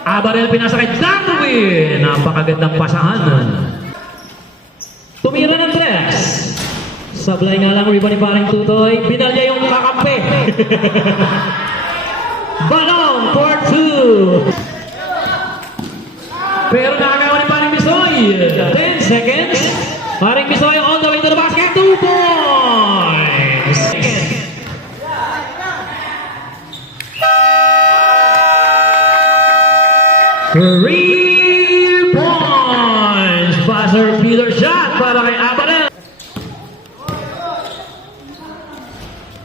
Abarel pinasa kay Darwin. Napakagandang pasahan. Tumira ng 3. Sablay nga lang riba ni paring Tutoy. Binalya yung kakampi. Balong for 2. Pero nakagawa ni paring Misoy. 10 seconds. Paring Misoy all the way to the basket. 2 points. 3 points. Buzzer beater shot para kay Abarel.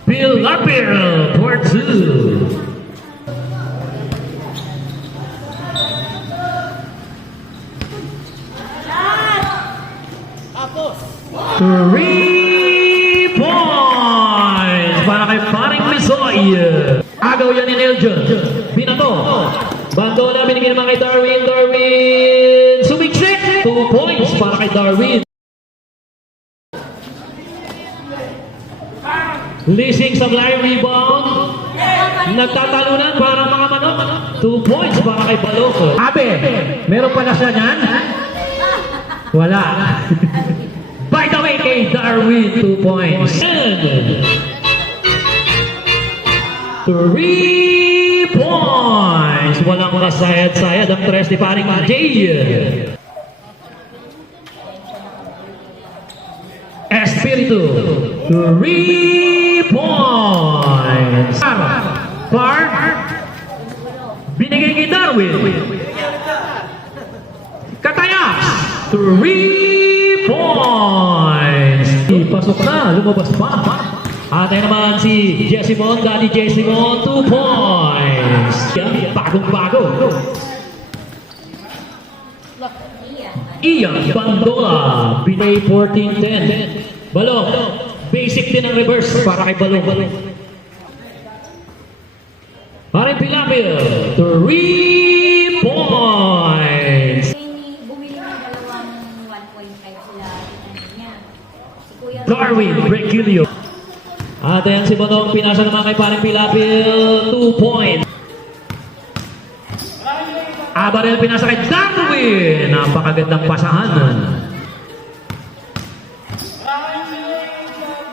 Bill Lapierre for 2. Three points para kay paring Misoy. Agaw yan ni Neljon. Binato. Bandola binigyan naman kay Darwin. Darwin sumiksik. 2 points para kay Darwin. Leasing sablay rebound. Nagtatalunan para mga manok. 2 points para kay Balok. Abe, meron pala siya niyan? Wala. By the way, kay Darwin, 2 points. 3 points. Walang kasayad-sayad ang 3 ni paring Jay. Espiritu, 3 points. Par, binigay kay Darwin. Katayas, 3 points. Pasok na, lumabas pa. Atay naman si Jessimon, Daddy Jessimon, 2 points. Bagong-bago. Ian Bandola, binay 14-10. Balong, basic din ang reverse para kay Balong. Paring Pilapil, 3 points. Darwin Requilio. At ayan si Bonong, pinasa naman kay paring Pilapil, 2 points. Abarel pinasa kay Darwin. Napakagandang pasahan.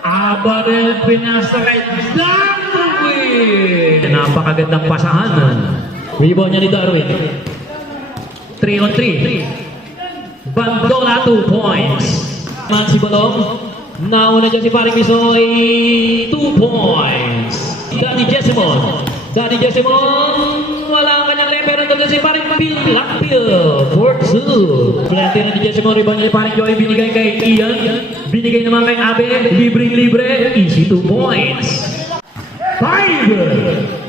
Abarel pinasa kay Darwin. Napakagandang pasahan. Rebound niya ni Darwin. 3 on 3. Bandola, 2 points. Man si Bonong. Nauna dyan si paring Misoy, 2 points. Daddy Jessimon. Daddy Jessimon, wala ang kanyang leper. Nandun si paring Pilapil for 2. Planty na ni Jessimon. Rebound niya paring Joy. Binigay kay Ian. Binigay naman kay Abe. Libre-libre. Easy 2 points. 5.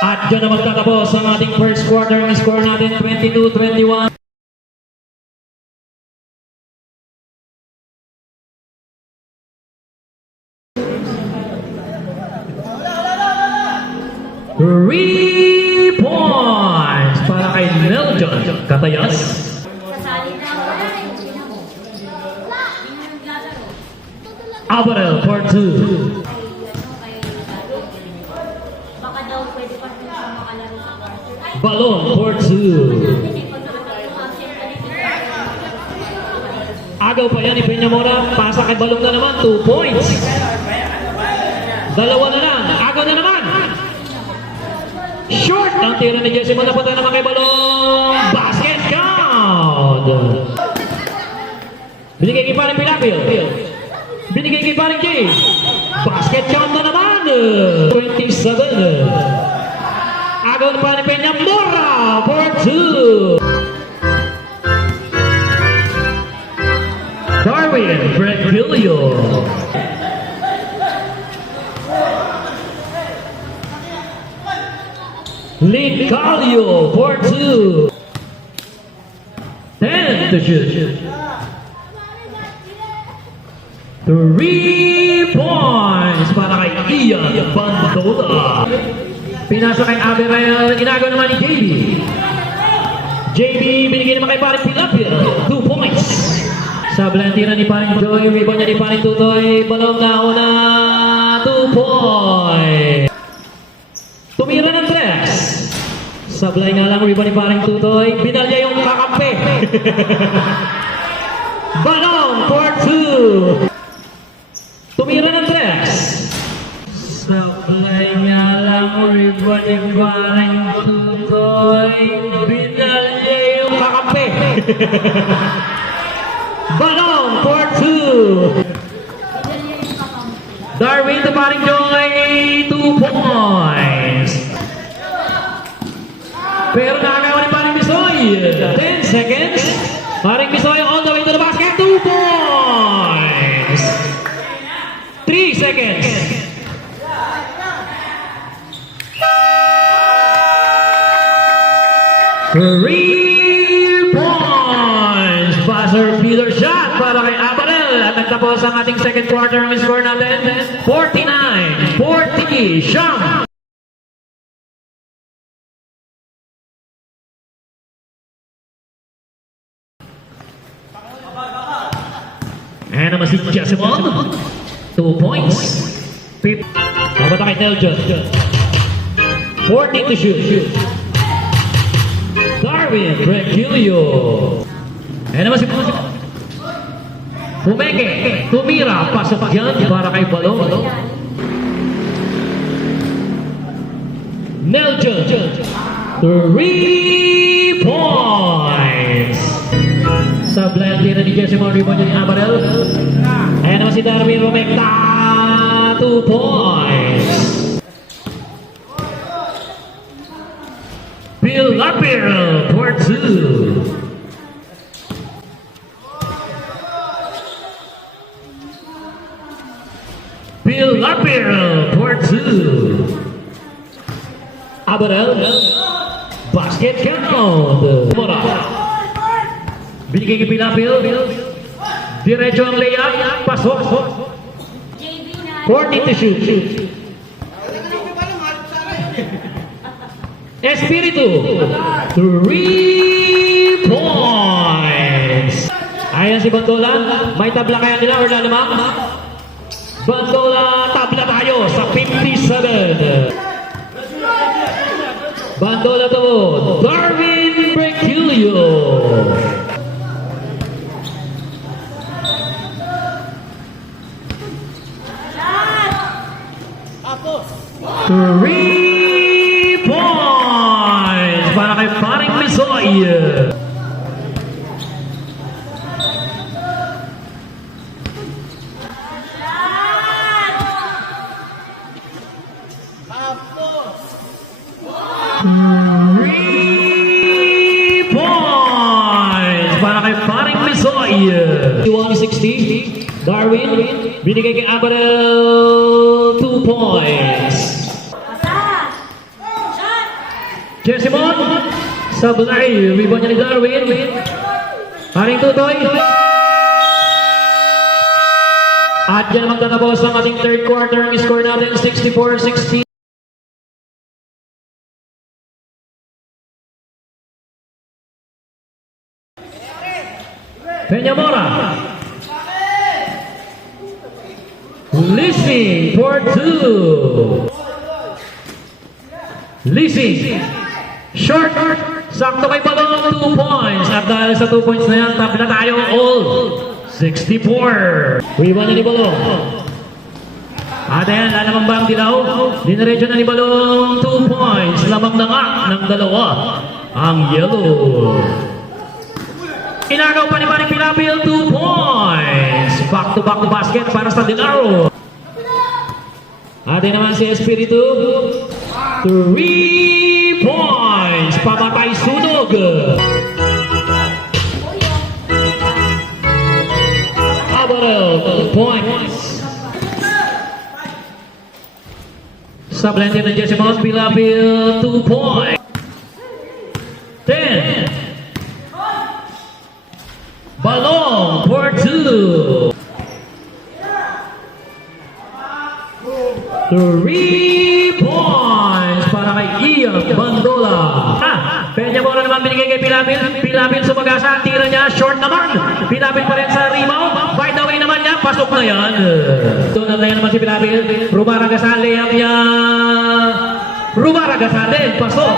At dyan na magtatapos ang ating first quarter. Ang score natin 22-21. Three points para kay Neljon Katayas. Abarel for 2. Balong for 2. Agaw pa yan ni Peñamora. Pasa kay Balong na naman. 2 points. Dalawa na lang. Agaw na naman. Short. Ang tira ni Jessimon. Napunta naman kay Balong. Basket count. Binigay kay paring Pilapil. Binigay kay paring Jay. Basket count na naman. 27. Agaw na pa ni Peñamora for 2. Darwin Requilio. Licalio for 2. 10 to shoot. 3 points para kay Ian Bandola. Pinasa kay Aberel, ginagawa naman ni JB. JB, binigay naman kay paring Pilapil, 2 points. Sa blendira ni Paring Joy, rebound niya ni Paring Tutoy, balong na una, 2 points. Tumira ng 3. Sablay nga lang, rebound ni Paring Tutoy, binalya yung kakampi. Balong for 2. Tumira ng 3. Sablay nga lang, rebound ni Paring Tutoy, binalya yung kakampi. Balong for 2. Darwin to Paring Joy, 2 points. Pero nakagawa ni Paring Bisoy. 10 seconds. Paring Bisoy all the way to the basket, 2 points. 3 seconds. Three points. Buzzer beater shot para kay Abarel. At nagtapos ang ating second quarter. Ang score natin, 49-40. Siyam. And naman si Jessimon. 2 points. Mabata kay Neljon. 14 to shoot. Darwin Regilio. Ayan naman si Pumeke. Tumira. Pasok dyan para kay Balong. Neljon. 3 points. Sa blending na ni Jessimon, rebound niya ni Abarel. Ayan naman si Darwin Romecta. 2 points. Bill Lapierre for 2. Bill Lapierre for 2. Abarel. Basket count. Mora. Binigay kay Pilapil. Diretso ang layup. Pasok. 40 to shoot. Espiritu. 3 points. Ayan si Bandola. May tabla kaya nila or lalamang? Bandola, tabla tayo sa 57. Bandola to. Darwin Regilio. Three points para kay Paring Bisoy. Three points para kay Paring Bisoy. 160. Darwin binigay kay Abarel. 2 points. Jessimon, Sablay, rebound niya ni Darwin. Paring Tutoy. At yan magtatapos ang ating third quarter. Ang score natin 64-60. Peñamora. Lisi for 2. Lisi. Short. Sakto kay Balong, 2 points. At dahil sa 2 points na yan, tap na tayo all. 64. Rebound niya ni Balong. At ayan, lalamang ba ang dilaw? Dinaredyo na ni Balong, 2 points. Lamang na nga ng dalawa ang yellow. Inagaw pa ni Paring Pilapil, 2 points. Back to basket para sa Dilaro. At ayan naman si Espiritu. 3 points. Pamatay sunog. Abarel, 2 points. Sa blending ng Jessimon, Pilapil, 2 points. 10. Balong for 2. 3 points para kay Ian Bandola. Kanya bola naman binigay kay Pilapil. Pilapil sumagasa. Tira niya. Short naman. Pilapil pa rin sa rebound. By the way naman niya. Pasok na yan. Doon na naman si Pilapil. Rumaragasal. Layang niya. Rumaragasal din. Pasok.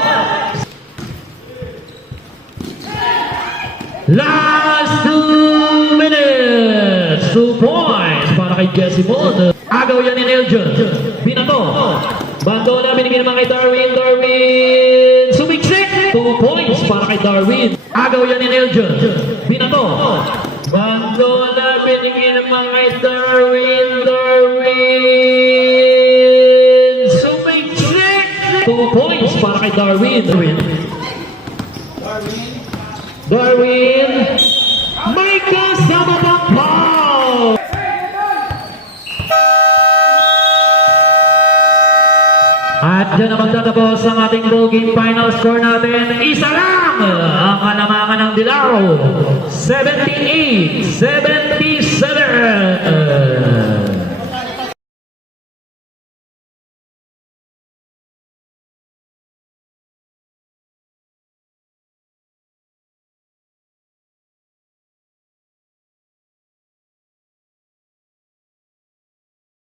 Last 2 minutes. 2 points para kay Jesse Bond. Agaw yan ni Eljon. Binato. Bandola binigyan naman kay Darwin. Darwin. Sumiksik. 2 points para kay Darwin. Agaw yan ni Eljon. Binato. Bandola binigyan naman kay Darwin. Darwin. Sumiksik. 2 points para kay Darwin. Darwin. May kasama pang foul. At dyan na magtatapos ang ating ball game final score natin. Isa lang ang kalamangan ng Dilaro. 78-77.